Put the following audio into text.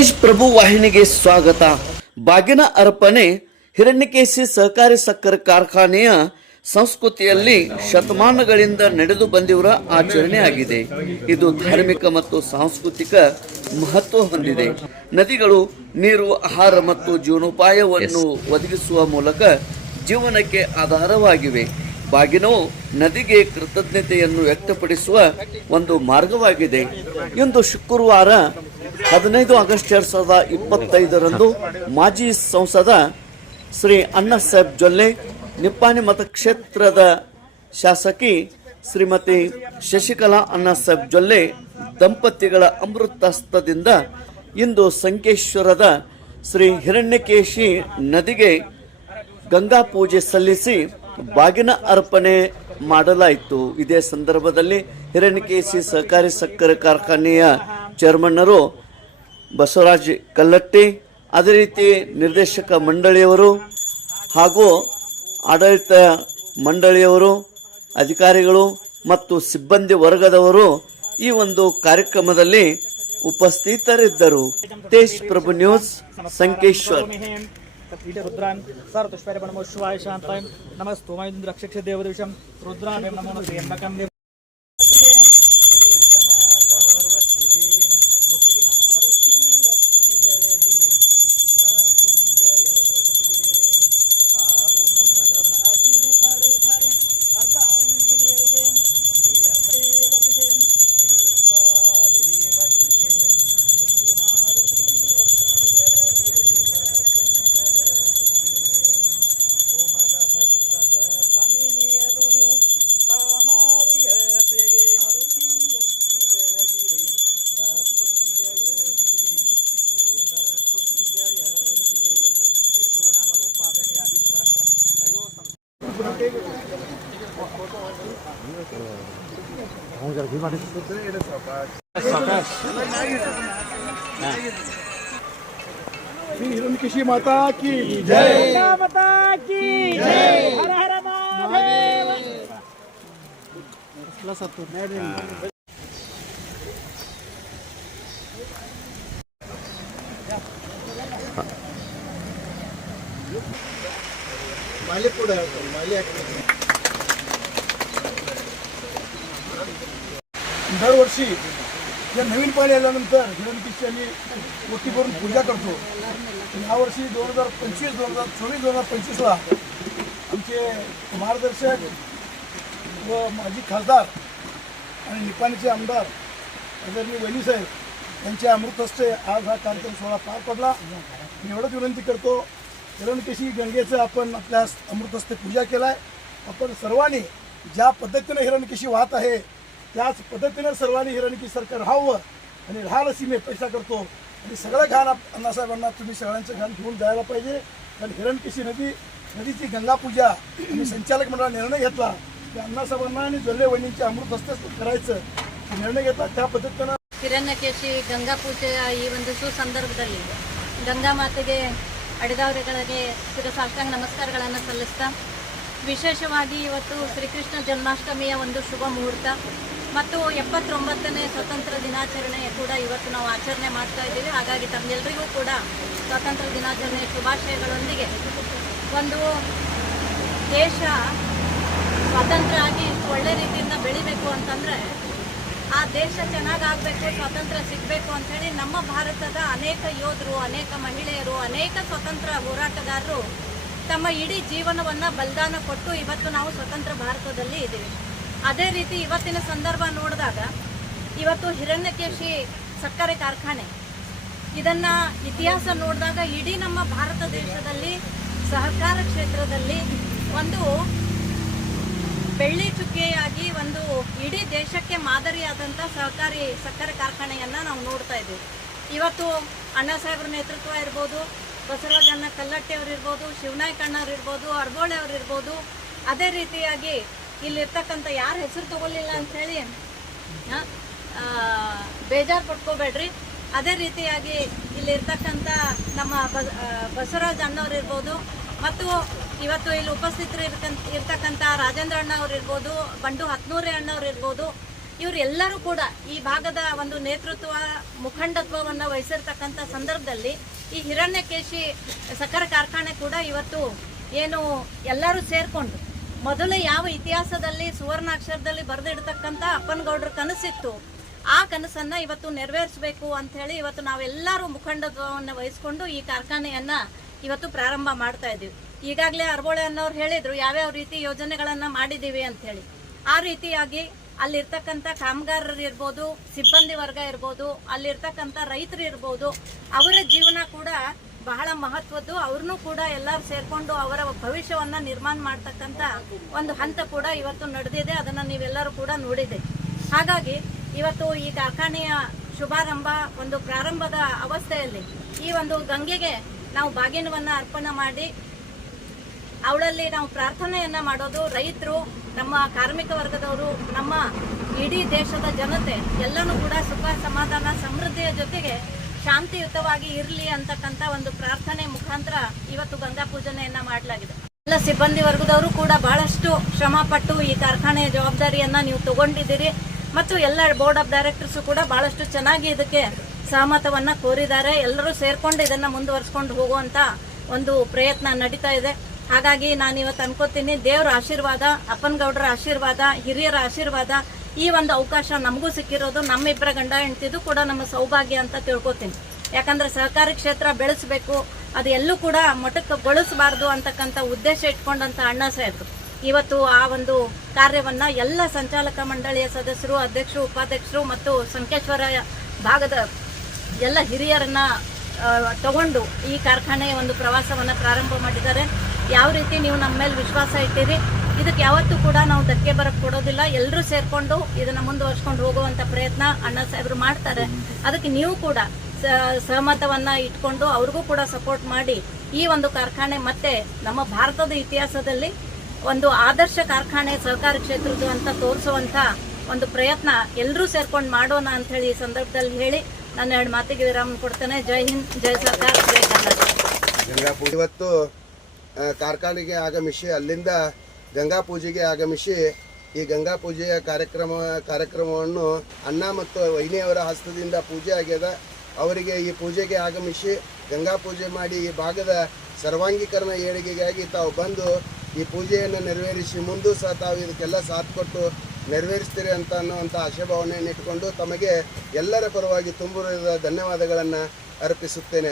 ತೇಜ್ ಪ್ರಭು ವಾಹಿನಿಗೆ ಸ್ವಾಗತ. ಬಾಗಿನ ಅರ್ಪಣೆ ಹಿರಣ್ಯಕೇಶಿ ಸಹಕಾರಿ ಸಕ್ಕರೆ ಕಾರ್ಖಾನೆಯ ಸಂಸ್ಕೃತಿಯಲ್ಲಿ ಶತಮಾನಗಳಿಂದ ನಡೆದು ಬಂದಿರುವ ಆಚರಣೆ ಆಗಿದೆ ಇದು ಧಾರ್ಮಿಕ ಮತ್ತು ಸಾಂಸ್ಕೃತಿಕ ಮಹತ್ವ ಹೊಂದಿದೆ. ನದಿಗಳು ನೀರು ಆಹಾರ ಮತ್ತು ಜೀವನೋಪಾಯವನ್ನು ಒದಗಿಸುವ ಮೂಲಕ ಜೀವನಕ್ಕೆ ಆಧಾರವಾಗಿವೆ. ಬಾಗಿನವು ನದಿಗೆ ಕೃತಜ್ಞತೆಯನ್ನು ವ್ಯಕ್ತಪಡಿಸುವ ಒಂದು ಮಾರ್ಗವಾಗಿದೆ. ಇಂದು ಶುಕ್ರವಾರ ಹದಿನೈದು ಆಗಸ್ಟ್ ಎರಡು ಸಾವಿರದ ಇಪ್ಪತ್ತೈದರಂದು ಮಾಜಿ ಸಂಸದ ಶ್ರೀ ಅಣ್ಣ ಸಾಹೇಬ್ ಜೊಲ್ಲೆ ನಿಪ್ಪಾಣಿ ಮತಕ್ಷೇತ್ರದ ಶಾಸಕಿ ಶ್ರೀಮತಿ ಶಶಿಕಲಾ ಅಣ್ಣ ಸಾಹೇಬ್ ಜೊಲ್ಲೆ ದಂಪತಿಗಳ ಅಮೃತಸ್ತದಿಂದ ಇಂದು ಸಂಕೇಶ್ವರದ ಶ್ರೀ ಹಿರಣ್ಯಕೇಶಿ ನದಿಗೆ ಗಂಗಾ ಪೂಜೆ ಸಲ್ಲಿಸಿ ಬಾಗಿನ ಅರ್ಪಣೆ ಮಾಡಲಾಯಿತು. ಇದೇ ಸಂದರ್ಭದಲ್ಲಿ ಹಿರಣ್ಯಕೇಶಿ ಸಹಕಾರಿ ಸಕ್ಕರೆ ಕಾರ್ಖಾನೆಯ ಚೇರ್ಮನ್ನರು ಬಸವರಾಜ್ ಕಲ್ಲಟ್ಟಿ, ಅದೇ ರೀತಿ ನಿರ್ದೇಶಕ ಮಂಡಳಿಯವರು ಹಾಗೂ ಆಡಳಿತ ಮಂಡಳಿಯವರು, ಅಧಿಕಾರಿಗಳು ಮತ್ತು ಸಿಬ್ಬಂದಿ ವರ್ಗದವರು ಈ ಒಂದು ಕಾರ್ಯಕ್ರಮದಲ್ಲಿ ಉಪಸ್ಥಿತರಿದ್ದರು. ತೇಜ್ ಪ್ರಭು ನ್ಯೂಸ್, ಸಂಕೇಶ್ವರ್. ರುದ್ರಾನ್ ಸಾರತುಷ್ಪೇರ ಶಿವಾಯ ಶಾಂತಾಯ ನಮಸ್ತು ಮೈಂದ್ರ ರುದ್ರಾಂ ನಮೋ न त्र्यम्बकं देव श्री हिरण्यकेशी माता की जय माता की जय हर हर महादेव माले पुढे माले दरवर्षी या नवीन पाणी आल्यानंतर हिरण्यकेशी आम्ही मोठी करून पूजा करतो. यावर्षी दोन हजार पंचवीस दोन हजार चोवीस दोन हजार पंचवीसला आमचे मार्गदर्शक व माजी खासदार आणि निपाणीचे आमदार आदरणीय वहिनी साहेब यांच्या अमृतस्ते आज हा कार्यक्रम सोहळा पार पडला. मी एवढंच विनंती करतो. हिरण्यकेशी गंगेचं आपण आपल्या अमृतहस्ते पूजा केलाय आपण सर्वांनी ज्या पद्धतीनं हिरण्यकेशी वाहत आहे त्याच पद्धतीनं सर्वांनी हिरण्यकेशी सरकार राहावं आणि राहाल अशी मी अपेक्षा करतो आणि सगळं घाण आप- अण्णासाहेबांना तुम्ही सगळ्यांचं घाण घेऊन द्यायला पाहिजे कारण हिरण्यकेशी नदी नदीची गंगापूजा आणि संचालक मंडळाने निर्णय घेतला की अण्णासाहेबांना आणि जल्ले वहिनींच्या अमृत हस्ते करायचं निर्णय घेतला त्या पद्धतीनं ಹಿರಣ್ಯಕೇಶಿ ಗಂಗಾ ಪೂಜೆಯ ಈ ಒಂದು ಸುಸಂದರ್ಭದಲ್ಲಿ ಗಂಗಾ ಮಾತೆಗೆ ಅಡಿದವರುಗಳಿಗೆ ಶಿರಸಾಷ್ಟಾಂಗ ನಮಸ್ಕಾರಗಳನ್ನು ಸಲ್ಲಿಸ್ತಾ, ವಿಶೇಷವಾಗಿ ಇವತ್ತು ಶ್ರೀಕೃಷ್ಣ ಜನ್ಮಾಷ್ಟಮಿಯ ಒಂದು ಶುಭ ಮುಹೂರ್ತ ಮತ್ತು ಎಪ್ಪತ್ತೊಂಬತ್ತನೇ ಸ್ವತಂತ್ರ ದಿನಾಚರಣೆ ಕೂಡ ಇವತ್ತು ನಾವು ಆಚರಣೆ ಮಾಡ್ತಾ ಇದ್ದೀವಿ. ಹಾಗಾಗಿ ತಮ್ಮೆಲ್ಲರಿಗೂ ಕೂಡ ಸ್ವಾತಂತ್ರ್ಯ ದಿನಾಚರಣೆಯ ಶುಭಾಶಯಗಳೊಂದಿಗೆ ಒಂದು ದೇಶ ಸ್ವತಂತ್ರ ಆಗಿ ಒಳ್ಳೆ ರೀತಿಯಿಂದ ಬೆಳಿಬೇಕು ಅಂತಂದರೆ ಆ ದೇಶ ಚೆನ್ನಾಗಾಗಬೇಕು, ಸ್ವಾತಂತ್ರ್ಯ ಸಿಗಬೇಕು ಅಂಥೇಳಿ ನಮ್ಮ ಭಾರತದ ಅನೇಕ ಯೋಧರು, ಅನೇಕ ಮಹಿಳೆಯರು, ಅನೇಕ ಸ್ವತಂತ್ರ ಹೋರಾಟಗಾರರು ತಮ್ಮ ಇಡೀ ಜೀವನವನ್ನು ಬಲಿದಾನ ಕೊಟ್ಟು ಇವತ್ತು ನಾವು ಸ್ವತಂತ್ರ ಭಾರತದಲ್ಲಿ ಇದ್ದೀವಿ. ಅದೇ ರೀತಿ ಇವತ್ತಿನ ಸಂದರ್ಭ ನೋಡಿದಾಗ ಇವತ್ತು ಹಿರಣ್ಯಕೇಶಿ ಸಕ್ಕರೆ ಕಾರ್ಖಾನೆ. ಇದನ್ನ ಇತಿಹಾಸ ನೋಡಿದಾಗ ಇಡೀ ನಮ್ಮ ಭಾರತ ದೇಶದಲ್ಲಿ ಸಹಕಾರ ಕ್ಷೇತ್ರದಲ್ಲಿ ಒಂದು ಬೆಳ್ಳಿ ಚುಕ್ಕೆಯಾಗಿ ಒಂದು ಇಡೀ ದೇಶಕ್ಕೆ ಮಾದರಿಯಾದಂಥ ಸಹಕಾರಿ ಸಕ್ಕರೆ ಕಾರ್ಖಾನೆಯನ್ನು ನಾವು ನೋಡ್ತಾ ಇದ್ದೀವಿ. ಇವತ್ತು ಅಣ್ಣ ಸಾಹೇಬ್ರ ನೇತೃತ್ವ ಇರ್ಬೋದು ಬಸವರಾಜ ಅಣ್ಣ ಕಲ್ಲಟ್ಟಿ ಇರ್ಬೋದು, ಶಿವನಾಯಕ್ ಅಣ್ಣವ್ರು ಇರ್ಬೋದು, ಅರ್ಬೋಳೆ ಅವ್ರು ಇರ್ಬೋದು, ಅದೇ ರೀತಿಯಾಗಿ ಇಲ್ಲಿರ್ತಕ್ಕಂಥ ಯಾರ ಹೆಸರು ತಗೊಳ್ಳಿಲ್ಲ ಅಂಥೇಳಿ ಬೇಜಾರು ಪಡ್ಕೋಬೇಡ್ರಿ ಅದೇ ರೀತಿಯಾಗಿ ಇಲ್ಲಿರ್ತಕ್ಕಂಥ ನಮ್ಮ ಬಸವರಾಜ್ ಅಣ್ಣವ್ರು ಇರ್ಬೋದು, ಮತ್ತು ಇವತ್ತು ಇಲ್ಲಿ ಉಪಸ್ಥಿತರು ಇರ್ತಕ್ಕಂಥ ಇರ್ತಕ್ಕಂಥ ರಾಜೇಂದ್ರ ಅಣ್ಣ ಅವ್ರು ಇರ್ಬೋದು, ಬಂಡು ಹತ್ನೂರೆ ಅಣ್ಣವ್ರು ಇರ್ಬೋದು ಇವರೆಲ್ಲರೂ ಕೂಡ ಈ ಭಾಗದ ಒಂದು ನೇತೃತ್ವ ಮುಖಂಡತ್ವವನ್ನು ವಹಿಸಿರ್ತಕ್ಕಂಥ ಸಂದರ್ಭದಲ್ಲಿ ಈ ಹಿರಣ್ಯಕೇಶಿ ಸಕ್ಕರೆ ಕಾರ್ಖಾನೆ ಕೂಡ ಇವತ್ತು ಏನು ಎಲ್ಲರೂ ಸೇರಿಕೊಂಡು ಮೊದಲು ಯಾವ ಇತಿಹಾಸದಲ್ಲಿ, ಸುವರ್ಣಾಕ್ಷರದಲ್ಲಿ ಬರೆದಿಡ್ತಕ್ಕಂಥ ಅಪ್ಪನಗೌಡರ ಕನಸಿತ್ತು, ಆ ಕನಸನ್ನು ಇವತ್ತು ನೆರವೇರಿಸಬೇಕು ಅಂಥೇಳಿ ಇವತ್ತು ನಾವೆಲ್ಲರೂ ಮುಖಂಡತ್ವವನ್ನು ವಹಿಸ್ಕೊಂಡು ಈ ಕಾರ್ಖಾನೆಯನ್ನು ಇವತ್ತು ಪ್ರಾರಂಭ ಮಾಡ್ತಾ ಇದ್ದೀವಿ. ಈಗಾಗಲೇ ಅರ್ಬೋಳೆ ಅನ್ನೋರು ಹೇಳಿದ್ರು ಯಾವ್ಯಾವ ರೀತಿ ಯೋಜನೆಗಳನ್ನು ಮಾಡಿದ್ದೀವಿ ಅಂತ ಹೇಳಿ ಆ ರೀತಿಯಾಗಿ ಅಲ್ಲಿರ್ತಕ್ಕಂಥ ಕಾಮಗಾರರು ಇರ್ಬೋದು, ಸಿಬ್ಬಂದಿ ವರ್ಗ ಇರ್ಬೋದು, ಅಲ್ಲಿರ್ತಕ್ಕಂಥ ರೈತರು ಇರ್ಬೋದು, ಅವರ ಜೀವನ ಕೂಡ ಬಹಳ ಮಹತ್ವದ್ದು. ಅವ್ರನ್ನೂ ಕೂಡ ಎಲ್ಲರೂ ಸೇರ್ಕೊಂಡು ಅವರ ಭವಿಷ್ಯವನ್ನ ನಿರ್ಮಾಣ ಮಾಡ್ತಕ್ಕಂಥ ಒಂದು ಹಂತ ಕೂಡ ಇವತ್ತು ನಡೆದಿದೆ. ಅದನ್ನು ನೀವೆಲ್ಲರೂ ಕೂಡ ನೋಡಿದೆ. ಹಾಗಾಗಿ ಇವತ್ತು ಈ ಕಾರ್ಖಾನೆಯ ಶುಭಾರಂಭ ಒಂದು ಪ್ರಾರಂಭದ ಅವಸ್ಥೆಯಲ್ಲಿ ಈ ಒಂದು ಗಂಗೆಗೆ ನಾವು ಬಾಗಿನವನ್ನು ಅರ್ಪಣೆ ಮಾಡಿ ಅವಳಲ್ಲಿ ನಾವು ಪ್ರಾರ್ಥನೆಯನ್ನ ಮಾಡೋದು, ರೈತರು, ನಮ್ಮ ಕಾರ್ಮಿಕ ವರ್ಗದವರು, ನಮ್ಮ ಇಡೀ ದೇಶದ ಜನತೆ, ಎಲ್ಲನೂ ಕೂಡ ಸುಖ, ಸಮಾಧಾನ, ಸಮೃದ್ಧಿಯ ಜೊತೆಗೆ ಶಾಂತಿಯುತವಾಗಿ ಇರಲಿ ಅಂತಕ್ಕಂಥ ಒಂದು ಪ್ರಾರ್ಥನೆ ಮುಖಾಂತರ ಇವತ್ತು ಗಂಗಾ ಪೂಜನೆಯನ್ನ ಮಾಡಲಾಗಿದೆ. ಎಲ್ಲ ಸಿಬ್ಬಂದಿ ವರ್ಗದವರು ಕೂಡ ಬಹಳಷ್ಟು ಶ್ರಮ ಪಟ್ಟು ಈ ಕಾರ್ಖಾನೆಯ ಜವಾಬ್ದಾರಿಯನ್ನ ನೀವು ತಗೊಂಡಿದ್ದೀರಿ ಮತ್ತು ಎಲ್ಲ ಬೋರ್ಡ್ ಆಫ್ ಡೈರೆಕ್ಟರ್ಸ್ ಕೂಡ ಬಹಳಷ್ಟು ಚೆನ್ನಾಗಿ ಇದಕ್ಕೆ ಸಹಮತವನ್ನ ಕೋರಿದ್ದಾರೆ. ಎಲ್ಲರೂ ಸೇರ್ಕೊಂಡು ಇದನ್ನ ಮುಂದುವರ್ಸ್ಕೊಂಡು ಹೋಗುವಂತ ಒಂದು ಪ್ರಯತ್ನ ನಡೀತಾ ಇದೆ. ಹಾಗಾಗಿ ನಾನು ಇವತ್ತು ಅನ್ಕೋತೀನಿ, ದೇವರ ಆಶೀರ್ವಾದ, ಅಪ್ಪನಗೌಡರ ಆಶೀರ್ವಾದ, ಹಿರಿಯರ ಆಶೀರ್ವಾದ, ಈ ಒಂದು ಅವಕಾಶ ನಮಗೂ ಸಿಕ್ಕಿರೋದು ನಮ್ಮ ಇಬ್ಬರ ಗಂಡ ಹೆಂಡ್ತಿದು ಕೂಡ ನಮ್ಮ ಸೌಭಾಗ್ಯ ಅಂತ ತಿಳ್ಕೊತೀನಿ. ಯಾಕಂದ್ರೆ ಸಹಕಾರಿ ಕ್ಷೇತ್ರ ಬೆಳೆಸಬೇಕು, ಅದು ಎಲ್ಲೂ ಕೂಡ ಮಠಕ್ಕೆ ಗೊಳಿಸಬಾರ್ದು ಅಂತಕ್ಕಂಥ ಉದ್ದೇಶ ಇಟ್ಕೊಂಡಂತ ಅಣ್ಣ ಸಾಹೇಬರು. ಇವತ್ತು ಆ ಒಂದು ಕಾರ್ಯವನ್ನ ಎಲ್ಲ ಸಂಚಾಲಕ ಮಂಡಳಿಯ ಸದಸ್ಯರು, ಅಧ್ಯಕ್ಷರು, ಉಪಾಧ್ಯಕ್ಷರು ಮತ್ತು ಸಂಕೇಶ್ವರ ಭಾಗದ ಎಲ್ಲ ಹಿರಿಯರನ್ನ ತಗೊಂಡು ಈ ಕಾರ್ಖಾನೆಯ ಒಂದು ಪ್ರವಾಸವನ್ನ ಪ್ರಾರಂಭ ಮಾಡಿದ್ದಾರೆ. ಯಾವ ರೀತಿ ನೀವು ನಮ್ಮ ಮೇಲೆ ವಿಶ್ವಾಸ ಇಟ್ಟಿರಿ ಇದಕ್ಕೆ ಯಾವತ್ತೂ ಕೂಡ ನಾವು ಧಕ್ಕೆ ಬರಕ್ ಕೊಡೋದಿಲ್ಲ. ಎಲ್ಲರೂ ಸೇರ್ಕೊಂಡು ಇದನ್ನ ಮುಂದುವರ್ಸ್ಕೊಂಡು ಹೋಗುವಂತ ಪ್ರಯತ್ನ ಅಣ್ಣ ಸಾಹೇಬ್ರು ಮಾಡ್ತಾರೆ. ಅದಕ್ಕೆ ನೀವು ಕೂಡ ಸಹಮತವನ್ನ ಇಟ್ಕೊಂಡು ಅವ್ರಿಗೂ ಕೂಡ ಸಪೋರ್ಟ್ ಮಾಡಿ ಈ ಒಂದು ಕಾರ್ಖಾನೆ ಮತ್ತೆ ನಮ್ಮ ಭಾರತದ ಇತಿಹಾಸದಲ್ಲಿ ಒಂದು ಆದರ್ಶ ಕಾರ್ಖಾನೆ ಸಹಕಾರ ಕ್ಷೇತ್ರದ್ದು ಅಂತ ತೋರಿಸುವಂತ ಒಂದು ಪ್ರಯತ್ನ ಎಲ್ಲರೂ ಸೇರ್ಕೊಂಡು ಮಾಡೋಣ ಅಂತ ಹೇಳಿ ಈ ಸಂದರ್ಭದಲ್ಲಿ ಹೇಳಿ ನಾನು ಎರಡು ಮಾತಿಗೆ ವಿರಾಮ ಕೊಡ್ತೇನೆ. ಜೈ ಹಿಂದ್ ಜೈ ಸರ್ಕಾರ ಜೈ ಆ, ಕಾರ್ಖಾನೆಗೆ ಆಗಮಿಸಿ, ಅಲ್ಲಿಂದ ಗಂಗಾ ಪೂಜೆಗೆ ಆಗಮಿಸಿ, ಈ ಗಂಗಾ ಪೂಜೆಯ ಕಾರ್ಯಕ್ರಮ, ಕಾರ್ಯಕ್ರಮವನ್ನು ಅಣ್ಣ ಮತ್ತು ವೈನಿಯವರ ಹಸ್ತದಿಂದ ಪೂಜೆ ಆಗ್ಯದ. ಅವರಿಗೆ ಈ ಪೂಜೆಗೆ ಆಗಮಿಸಿ, ಗಂಗಾ ಪೂಜೆ ಮಾಡಿ, ಈ ಭಾಗದ ಸರ್ವಾಂಗೀಕರಣ ಏಳಿಗೆಗಾಗಿ ತಾವು ಬಂದು ಈ ಪೂಜೆಯನ್ನು ನೆರವೇರಿಸಿ, ಮುಂದೂ ಸಹ ತಾವು ಇದಕ್ಕೆಲ್ಲ ಸಾಥ್ ಕೊಟ್ಟು ನೆರವೇರಿಸ್ತೀರಿ ಅಂತ ಅನ್ನುವಂಥ ಆಶಾಭಾವನೆಯನ್ನು ಇಟ್ಟುಕೊಂಡು ತಮಗೆ ಎಲ್ಲರ ಪರವಾಗಿ ತುಂಬಿದ ಧನ್ಯವಾದಗಳನ್ನು ಅರ್ಪಿಸುತ್ತೇನೆ.